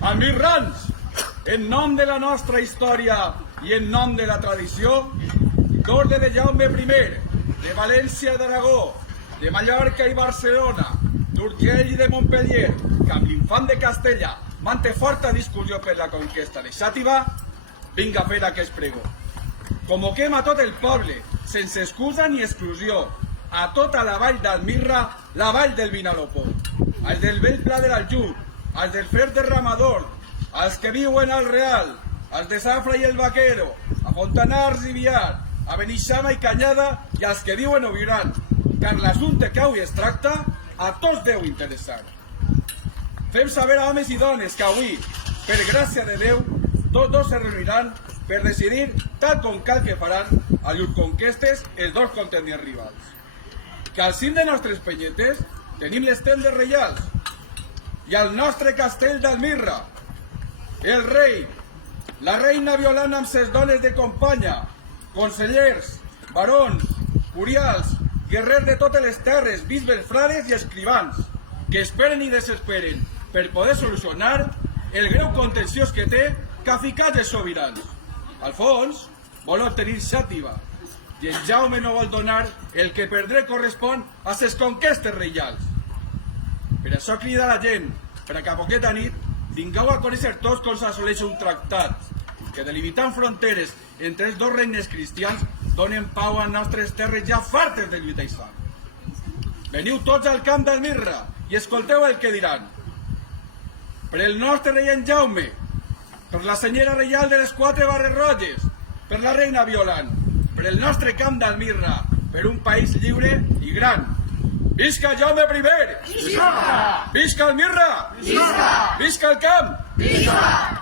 Almirrans, en nom de la nostra història i en nom de la tradició, d'ordre de Jaume I, de València d'Aragó, de Mallorca i Barcelona, d'Urgell i de Montpellier, que amb l'infant de Castella manté forta discussió per la conquesta de Xàtiva, vinc a fer aquest pregó. Convoquem a tot el poble, sense excusa ni exclusió, a tota la vall d'Almirra, la vall del Vinalopó, als del vell Pla de l'Aljub, als del Fer de Ramador, als que viuen al Real, als de Zafra i el Vaquero, a Fontanars i Viar, a Beneixama i Canyada i als que viuen o viuran, car l'assumpte que avui es tracta a tots deu interessar. Fem saber a homes i dones que avui, per gràcia de Déu, tots dos se reuniran per decidir, tal com cal que faran, a llurs conquestes els dos contendients rivals. Que al cim de nostres penyetes tenim les tendes reials i al nostre castell d'Almirra, el rei, la reina Violant amb ses dones de companya, consellers, barons, curials, guerrers de totes les terres, bisbes, frares i escrivans, que esperen i desesperen per poder solucionar el greu contenciós que té Caficats els sobirans. Alfons vol obtenir Xàtiva i en Jaume no vol donar el que per dret correspon a ses conquestes reials. Per això crida la gent, perquè a poqueta nit vingueu a conèixer tots com s'assoleix un tractat que, delimitant fronteres entre els dos regnes cristians, donen pau a nostres terres ja fartes de lluita i sang. Veniu tots al camp d'Almirra i escolteu el que diran. Per el nostre rei en Jaume, per la senyera reial de les 4 barres roges, per la reina Violant, per el nostre camp d'Almirra, per un país lliure i gran. Visca Jaume I! Visca! Visca Almirra! Visca! Visca el camp! Visca!